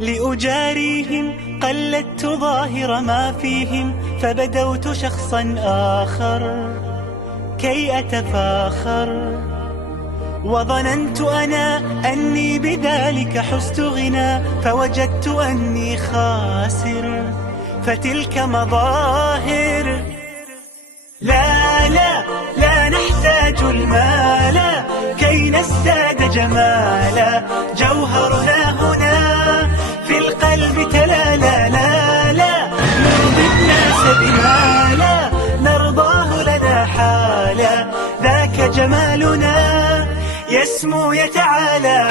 لأجاريهم قلدت ظاهر ما فيهم، فبدوت شخصا آخر كي أتفاخر، وظننت أنا أني بذلك حزت غنى، فوجدت أني خاسر، فتلك مظاهر. لا لا لا نحتاج المال كي نزداد جمالا، جوهرنا هنا في القلب تلالا. لا لا نرضي الناس بما لا نرضاه لنا حالا، ذاك جمالنا يسمو يتعالى.